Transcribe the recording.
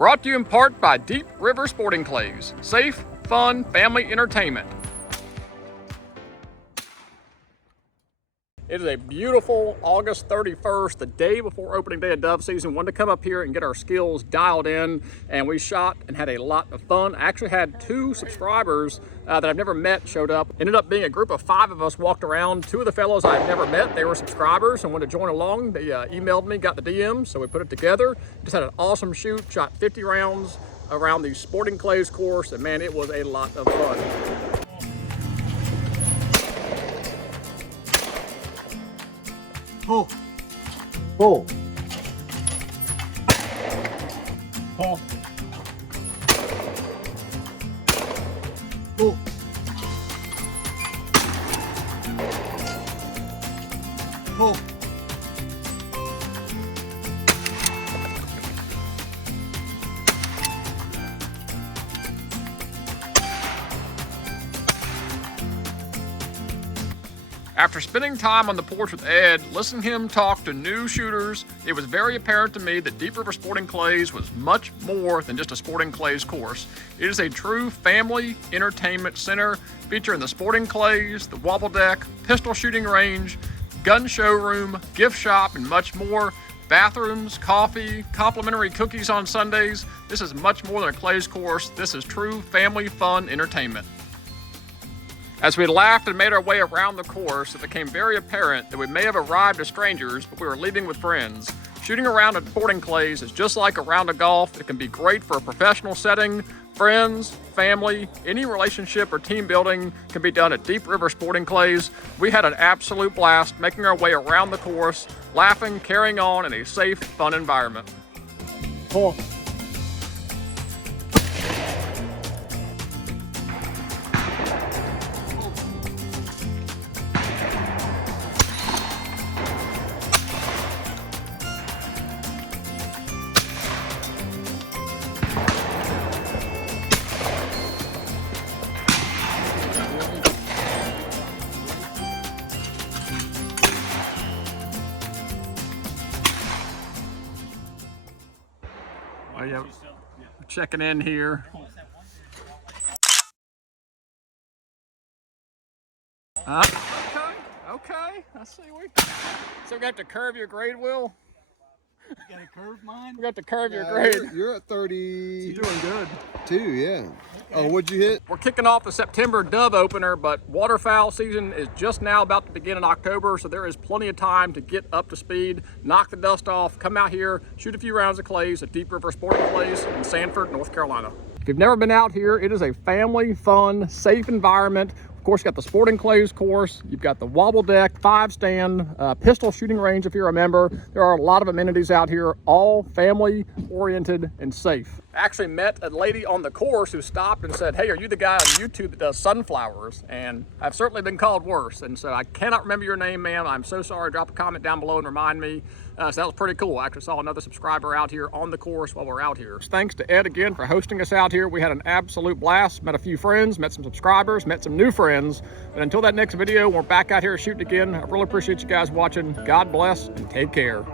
Brought to you in part by Deep River Sporting Clays. Safe, fun, family entertainment. It is a beautiful August 31st, the day before opening day of dove season. Wanted to come up here and get our skills dialed in, and we shot and had a lot of fun. I actually had 2 subscribers that I've never met showed up. Ended up being a group of 5 of us walked around. 2 of the fellows I'd never met, they were subscribers and wanted to join along. They emailed me, got the DM, so we put it together. Just had an awesome shoot, shot 50 rounds around the Sporting Clays course, and man, it was a lot of fun. Pull. Pull. Pull. Pull. Pull. After spending time on the porch with Ed, listening to him talk to new shooters, it was very apparent to me that Deep River Sporting Clays was much more than just a sporting clays course. It is a true family entertainment center featuring the sporting clays, the wobble deck, pistol shooting range, gun showroom, gift shop, and much more. Bathrooms, coffee, complimentary cookies on Sundays. This is much more than a clays course. This is true family fun entertainment. As we laughed and made our way around the course, it became very apparent that we may have arrived as strangers, but we were leaving with friends. Shooting around at sporting clays is just like a round of golf. It can be great for a professional setting. Friends, family, any relationship or team building can be done at Deep River Sporting Clays. We had an absolute blast making our way around the course, laughing, carrying on in a safe, fun environment. Pull. Oh yeah, checking in here. Okay, I see. So we got to curve your grade, Will? You got to curve mine? We got to curve your grade. You're at 30. You're doing good. 2, yeah. Okay. Oh, what'd you hit? We're kicking off the September dove opener, but waterfowl season is just now about to begin in October, so there is plenty of time to get up to speed, knock the dust off, come out here, shoot a few rounds of clays at Deep River Sporting Clays in Sanford, North Carolina. If you've never been out here, it is a family, fun, safe environment. Of course, you got the Sporting Clays course, you've got the wobble deck, 5-stand, pistol shooting range if you're a member. There are a lot of amenities out here, all family oriented and safe. I actually met a lady on the course who stopped and said, "Hey, are you the guy on YouTube that does sunflowers?" And I've certainly been called worse. And so I cannot remember your name, ma'am. I'm so sorry. Drop a comment down below and remind me. So that was pretty cool. I actually saw another subscriber out here on the course while we're out here. Thanks to Ed again for hosting us out here. We had an absolute blast. Met a few friends, met some subscribers, met some new friends. But until that next video, we're back out here shooting again. I really appreciate you guys watching. God bless and take care.